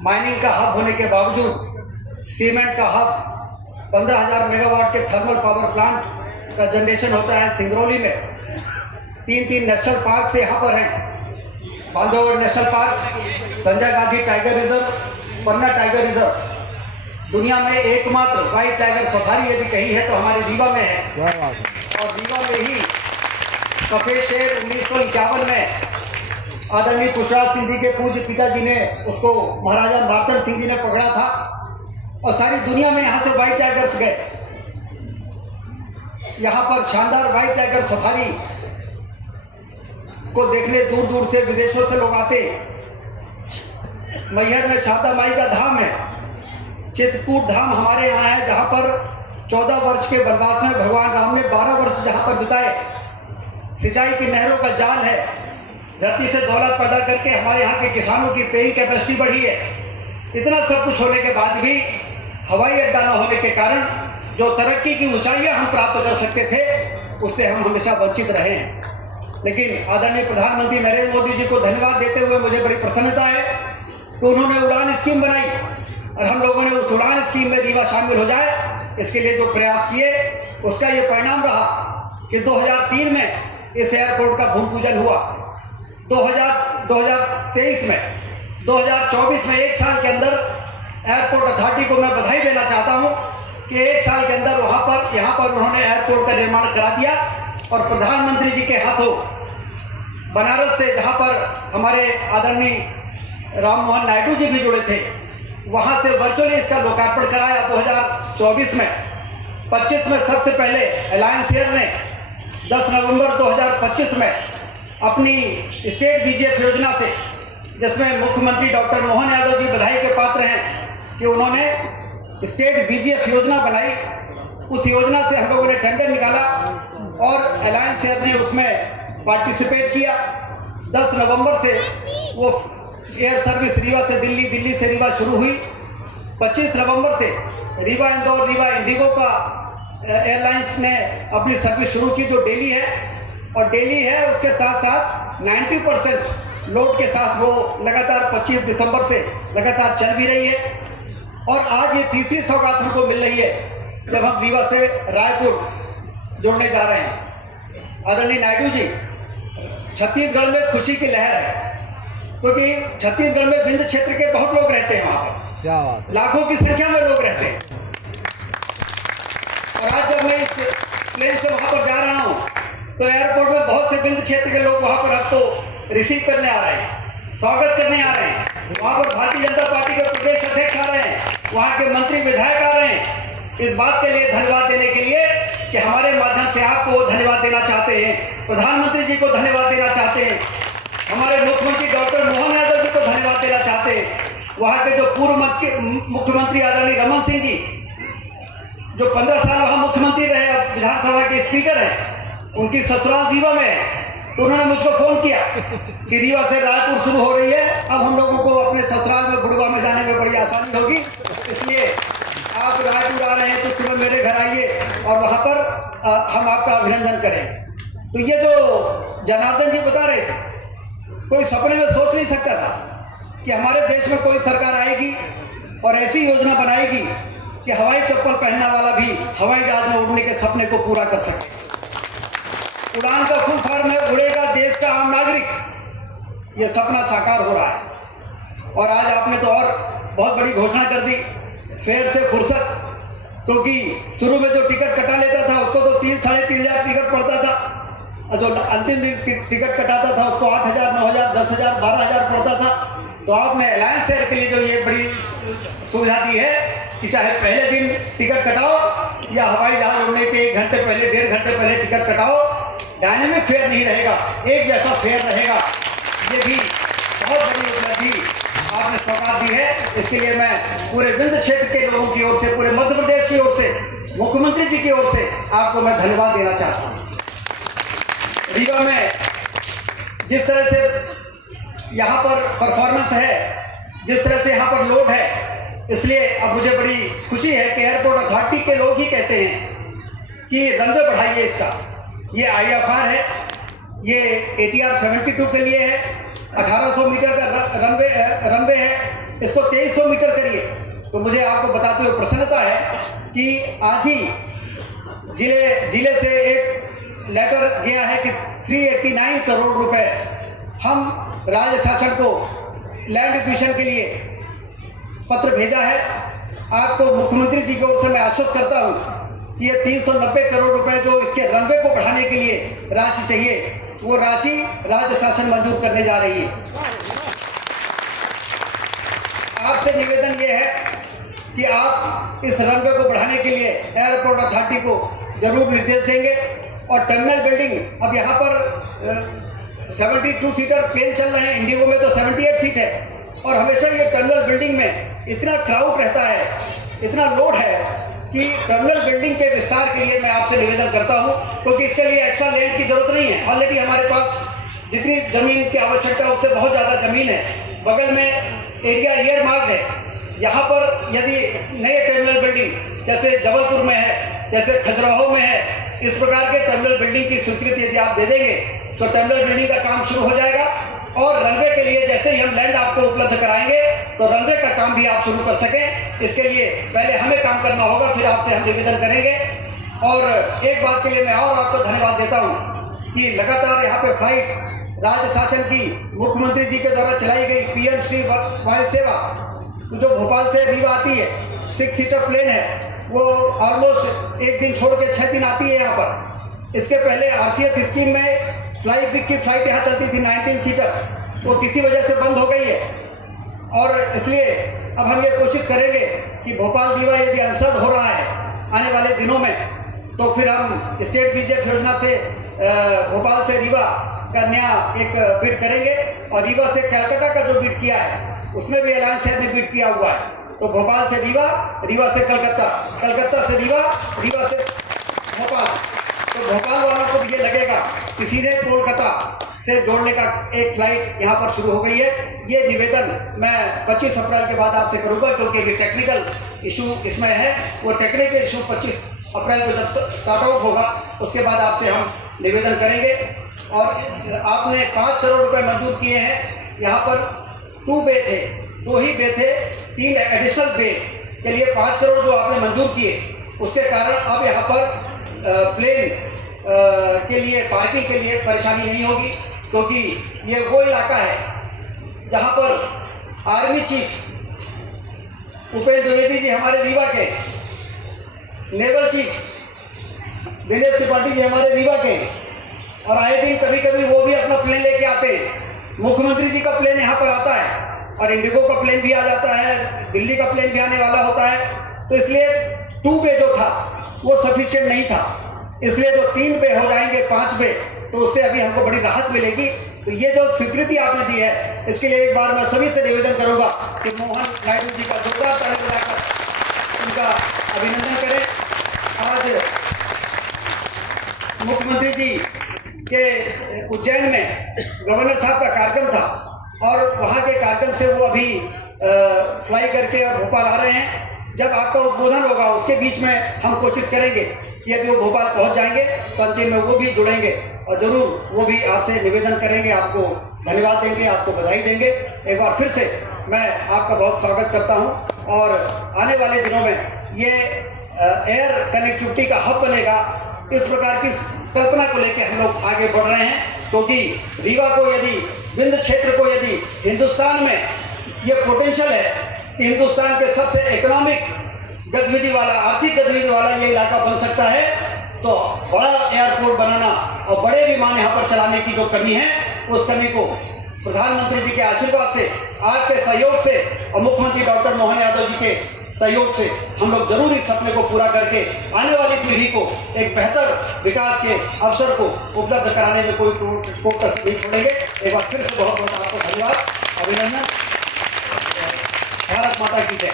Mining का hub होने के बावजूद सीमेंट का हब 15,000 मेगावाट के थर्मल पावर प्लांट का जनरेशन होता है सिंगरौली में। 3 नेशनल पार्क से यहाँ पर हैं, Bandhavgarh national park, Sanjay Gandhi tiger reserve, Panna tiger reserve. दुनिया में एकमात्र व्हाइट टाइगर सफारी यदि कहीं है तो हमारे रीवा में है। और रीवा में ही सफेद शेर 1951 में आदरणीय पुष्पराज सिंह जी के पूज्य पिताजी ने उसको महाराजा मार्तंड सिंह जी ने पकड़ा था और सारी दुनिया में यहाँ से व्हाइट टाइगर्स गए। यहाँ पर शानदार व्हाइट टाइगर सफारी को देखने दूर दूर से विदेशों से लोग आते। मैहर में शारदा माई का धाम है, चित्रकूट धाम हमारे यहाँ है, जहाँ पर 14 वर्ष के वनवास में भगवान राम ने 12 वर्ष जहाँ पर बिताए। सिंचाई की नहरों का जाल है, धरती से दौलत पैदा करके हमारे यहाँ के किसानों की पेइंग कैपेसिटी बढ़ी है। इतना सब कुछ होने के बाद भी हवाई अड्डा न होने के कारण जो तरक्की की ऊंचाइयां हम प्राप्त कर सकते थे उससे हम हमेशा वंचित रहे हैं। लेकिन आदरणीय प्रधानमंत्री नरेंद्र मोदी जी को धन्यवाद देते हुए मुझे बड़ी प्रसन्नता है कि उन्होंने उड़ान स्कीम बनाई और हम लोगों ने उस उड़ान स्कीम में रीवा शामिल हो जाए, इसके लिए जो प्रयास किए उसका ये परिणाम रहा कि 2003 में इस एयरपोर्ट का भूमि पूजन हुआ। 2023 में 2024 में 1 साल के अंदर एयरपोर्ट अथॉरिटी को मैं बधाई देना चाहता हूं कि 1 साल के अंदर यहाँ पर उन्होंने एयरपोर्ट का निर्माण करा दिया। और प्रधानमंत्री जी के हाथों बनारस से, जहाँ पर हमारे आदरणीय राम मोहन नायडू जी भी जुड़े थे, वहाँ से वर्चुअली इसका लोकार्पण कराया 2024 में। 25 में सबसे पहले अलायंस एयर ने 10 नवंबर 2025 में अपनी स्टेट बीजीएफ योजना से, जिसमें मुख्यमंत्री डॉक्टर मोहन यादव जी बधाई के पात्र हैं कि उन्होंने स्टेट बीजीएफ योजना बनाई। उस योजना से हम लोगों ने टेंडर निकाला और अलायंस एयर ने उसमें पार्टिसिपेट किया। 10 नवंबर से वो एयर सर्विस रीवा से दिल्ली, दिल्ली से रीवा शुरू हुई। 25 नवंबर से रीवा इंदौर, रीवा इंडिगो का एयरलाइंस ने अपनी सर्विस शुरू की जो डेली है, और डेली है उसके साथ साथ 90% लोड के साथ वो लगातार 25 दिसंबर से लगातार चल भी रही है। और आज ये तीसरी सौगात हमको मिल रही है जब हम रीवा से रायपुर जोड़ने जा रहे हैं। आदरणीय नायडू जी, छत्तीसगढ़ में खुशी की लहर है, क्योंकि छत्तीसगढ़ में विंध्य क्षेत्र के बहुत लोग रहते हैं, वहाँ पर क्या बात, लाखों की संख्या में लोग रहते हैं। और आज जब मैं इस प्लेन से वहाँ पर जा रहा हूँ तो एयरपोर्ट में बहुत से विंध्य क्षेत्र के लोग वहाँ पर आपको रिसीव करने आ रहे हैं, स्वागत करने आ रहे हैं। वहाँ पर भारतीय जनता पार्टी के प्रदेश अध्यक्ष आ रहे हैं, वहाँ के मंत्री विधायक आ रहे हैं। इस बात के लिए धन्यवाद देने के लिए कि हमारे माध्यम से आपको धन्यवाद देना चाहते हैं, प्रधानमंत्री जी को धन्यवाद देना चाहते हैं, हमारे मुख्यमंत्री डॉक्टर मोहन यादव जी को धन्यवाद देना चाहते हैं, वहाँ के जो पूर्व मुख्यमंत्री आदरणीय रमन सिंह जी, जो 15 साल वहाँ मुख्यमंत्री रहे, विधानसभा के स्पीकर हैं, उनकी ससुराल रीवा में है। तो उन्होंने मुझको फ़ोन किया कि रीवा से रायपुर शुरू हो रही है, अब हम लोगों को अपने ससुराल में गुड़गांव में जाने में बड़ी आसानी होगी, इसलिए आप रायपुर आ रहे हैं तो सुबह मेरे घर आइए और वहाँ पर हम आपका अभिनंदन करेंगे। तो ये जो जनार्दन जी बता रहे थे, कोई सपने में सोच नहीं सकता था कि हमारे देश में कोई सरकार आएगी और ऐसी योजना बनाएगी कि हवाई चप्पल पहनने वाला भी हवाई जहाज में उड़ने के सपने को पूरा कर सके। उड़ान का फुल फॉर्म है उड़ेगा देश का आम नागरिक। ये सपना साकार हो रहा है और आज आपने तो और बहुत बड़ी घोषणा कर दी, फेयर से फुर्सत, क्योंकि शुरू में जो टिकट कटा लेता था उसको तो 3-3.5 हज़ार टिकट पड़ता था, और जो अंतिम दिन टिकट कटाता था उसको 8,000, 9,000, 10,000, 12,000 पड़ता था। तो आपने अलायंस एयर के लिए जो ये बड़ी सुविधा दी है कि चाहे पहले दिन टिकट कटाओ या हवाई जहाज उड़ने के 1 घंटे पहले, 1.5 घंटे पहले टिकट कटाओ, डायनेमिक फेयर नहीं रहेगा, एक जैसा फेयर रहेगा। ये भी बहुत बड़ी उपलब्धि आपने सौगात दी है। इसके लिए मैं पूरे विंध्य क्षेत्र के लोगों की ओर से, पूरे मध्य प्रदेश की ओर से, मुख्यमंत्री जी की ओर से आपको मैं धन्यवाद देना चाहता हूँ। रीवा में जिस तरह से यहाँ पर परफॉर्मेंस है, जिस तरह से यहाँ पर लोड है, इसलिए अब मुझे बड़ी खुशी है कि एयरपोर्ट अथॉरिटी के लोग ही कहते हैं कि रनवे बढ़ाइए इसका। ये IFR है, ये ATR 72 के लिए है, 1800 मीटर का रनवे है, इसको 2300 मीटर करिए। तो मुझे आपको बताते हुए प्रसन्नता है कि आज ही जिले से एक लेटर गया है कि 389 करोड़ रुपए हम राज्य शासन को लैंड एक्विजिशन के लिए पत्र भेजा है। आपको मुख्यमंत्री जी की ओर से मैं आश्वस्त करता हूं कि ये 390 करोड़ रुपए जो इसके रनवे को बढ़ाने के लिए राशि चाहिए, वो राशि राज्य शासन मंजूर करने जा रही है। आपसे निवेदन ये है कि आप इस रनवे को बढ़ाने के लिए एयरपोर्ट अथॉरिटी को जरूर निर्देश देंगे। और टर्मिनल बिल्डिंग, अब यहाँ पर 72 सीटर प्लेन चल रहे हैं, इंडिगो में तो 78 सीट है, और हमेशा ये टर्मिनल बिल्डिंग में इतना क्राउड रहता है, इतना लोड है कि टर्मिनल बिल्डिंग के विस्तार के लिए मैं आपसे निवेदन करता हूं, क्योंकि इसके लिए एक्स्ट्रा लैंड की जरूरत नहीं है। ऑलरेडी हमारे पास जितनी ज़मीन की आवश्यकता है उससे बहुत ज़्यादा ज़मीन है। बगल में एरिया ईयर मार्ग है, यहाँ पर यदि नए टर्मिनल बिल्डिंग जैसे जबलपुर में है, जैसे खजुराहो में है, इस प्रकार के टर्मिनल बिल्डिंग की स्वीकृति यदि आप दे देंगे तो टर्मिनल बिल्डिंग का काम शुरू हो जाएगा। और रनवे के लिए जैसे ही हम लैंड आपको उपलब्ध कराएंगे तो रनवे का काम भी आप शुरू कर सकें, इसके लिए पहले हमें काम करना होगा, फिर आपसे हम निवेदन करेंगे। और एक बात के लिए मैं और आपको धन्यवाद देता हूं कि लगातार यहाँ पे फ्लाइट राज्य शासन की मुख्यमंत्री जी के द्वारा चलाई गई PM श्री वायु सेवा, जो भोपाल से रीवा आती है, 6 सीटर प्लेन है, वो ऑलमोस्ट एक दिन छोड़ के 6 दिन आती है यहाँ पर। इसके पहले RCS स्कीम में फ्लाइट की फ्लाइट यहाँ चलती थी 19 सीटर, वो किसी वजह से बंद हो गई है। और इसलिए अब हम ये कोशिश करेंगे कि भोपाल रीवा यदि अनसर्ड हो रहा है आने वाले दिनों में, तो फिर हम स्टेट बीजेप योजना से भोपाल से रीवा का नया एक बिड करेंगे। और रीवा से कलकत्ता का जो बिड किया है उसमें भी अलायंस शहर ने बिड किया हुआ है। तो भोपाल से रीवा, रीवा से कलकत्ता, कलकत्ता से रीवा, रीवा से भोपाल। तो भोपाल वालों को भी ये लगेगा कि सीधे कोलकाता से जोड़ने का एक फ्लाइट यहाँ पर शुरू हो गई है। ये निवेदन मैं 25 अप्रैल के बाद आपसे करूँगा, क्योंकि ये टेक्निकल इशू इसमें है। वो टेक्निकल इशू 25 अप्रैल को जब सॉर्ट आउट होगा उसके बाद आपसे हम निवेदन करेंगे। और आपने 5 करोड़ रुपए मंजूर किए हैं। यहाँ पर 2 बे थे, 2 ही बे थे, 3 एडिशनल बे के लिए 5 करोड़ जो आपने मंजूर किए, उसके कारण अब यहाँ पर प्लेन के लिए पार्किंग के लिए परेशानी नहीं होगी, क्योंकि ये वो इलाका है जहाँ पर आर्मी चीफ उपेंद्र द्विवेदी जी हमारे रीवा के, नेवल चीफ दिनेश त्रिपाठी जी हमारे रीवा के, और आए दिन कभी कभी वो भी अपना प्लेन लेके आते हैं। मुख्यमंत्री जी का प्लेन यहाँ पर आता है, और इंडिगो का प्लेन भी आ जाता है, दिल्ली का प्लेन भी आने वाला होता है। तो इसलिए 2 बे जो था वो सफिशिएंट नहीं था, इसलिए जो 3 बे हो जाएंगे, 5 बे, तो उससे अभी हमको बड़ी राहत मिलेगी। तो ये जो स्वीकृति आपने दी है, इसके लिए एक बार मैं सभी से निवेदन करूंगा कि मोहन नायडू जी का जोरदार ताली बजाकर उनका अभिनंदन करें। आज मुख्यमंत्री जी के उज्जैन में गवर्नर साहब का कार्यक्रम था, और वहाँ के कार्यक्रम से वो अभी फ्लाई करके और भोपाल आ रहे हैं। जब आपका उद्बोधन होगा उसके बीच में हम कोशिश करेंगे कि यदि वो भोपाल पहुँच जाएंगे तो अंतिम में वो भी जुड़ेंगे, और ज़रूर वो भी आपसे निवेदन करेंगे, आपको धन्यवाद देंगे, आपको बधाई देंगे। एक बार फिर से मैं आपका बहुत स्वागत करता हूँ। और आने वाले दिनों में ये एयर कनेक्टिविटी का हब बनेगा, इस प्रकार की कल्पना को लेकर हम लोग आगे बढ़ रहे हैं। क्योंकि रीवा को यदि, विंध्य क्षेत्र को यदि हिंदुस्तान में ये पोटेंशियल है कि हिंदुस्तान के सबसे इकोनॉमिक गतिविधि वाला, आर्थिक गतिविधि वाला ये इलाका बन सकता है, तो बड़ा एयरपोर्ट बनाना और बड़े विमान यहाँ पर चलाने की जो कमी है, उस कमी को प्रधानमंत्री जी के आशीर्वाद से, आपके सहयोग से और मुख्यमंत्री डॉक्टर मोहन यादव जी के सहयोग से हम लोग जरूर इस सपने को पूरा करके आने वाली पीढ़ी को एक बेहतर विकास के अवसर को उपलब्ध कराने में कोई कसर नहीं छोड़ेंगे। एक बार फिर से बहुत बहुत आपको धन्यवाद, अभिनंदन। भारत माता की जय।